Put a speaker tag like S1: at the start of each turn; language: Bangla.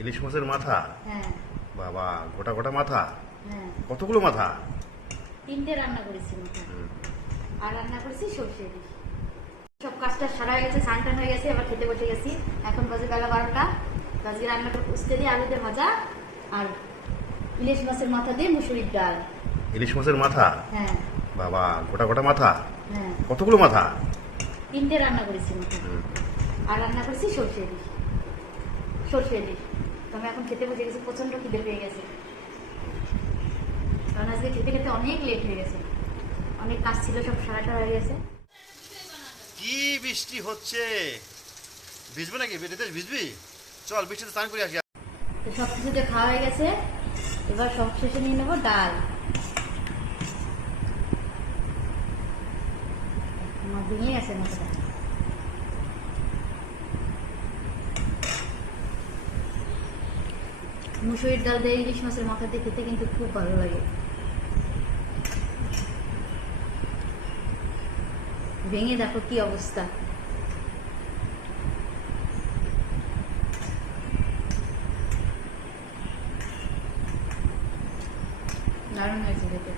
S1: ইলিশ মাছের মাথা?
S2: হ্যাঁ।
S1: বাবা গোটা গোটা মাথা?
S2: হ্যাঁ।
S1: কতগুলো মাথা?
S2: তিনটে রান্না করেছি আর রান্না করেছি সর্ষে সব কাজটা সারা হয়ে গেছে স্নান হয়ে গেছে আবার খেতে বসে গেছি। এখন বাজে বেলা বারোটা। আজকে রান্নাটা উস্তে দিয়ে আলুতে ভাজা আর ইলিশ মাছের মাথা দিয়ে মুসুরির ডাল।
S1: ইলিশ মাছের মাথা?
S2: হ্যাঁ।
S1: বাবা গোটা গোটা মাথা?
S2: হ্যাঁ।
S1: কতগুলো মাথা?
S2: তিনটে রান্না করেছি। আর রান্না করেছি সর্ষে ইলিশ। সর্ষে ইলিশ। তো আমি এখন খেতে বসে গেছি প্রচণ্ড খিদে পেয়ে গেছে। কারণ আজকে খেতে খেতে অনেক লেট হয়ে গেছে। অনেক কাজ ছিল সব সারাটা হয়ে গেছে।
S1: কি বৃষ্টি হচ্ছে? ভিজবে নাকি? বেরিতে ভিজবি? চল বৃষ্টিতে স্নান করে আসি।
S2: তো সব কিছুতে খাওয়া হয়ে গেছে। এবার সব শেষে নিয়ে নেব ডাল। আমার ভেঙে গেছে মাথাটা। মুসুরির ডাল দিয়ে ইলিশ মাছের মাথা খেতে কিন্তু খুব ভালো লাগে। ভেঙে দেখো কি অবস্থা। দারুণ হয়েছে খেতে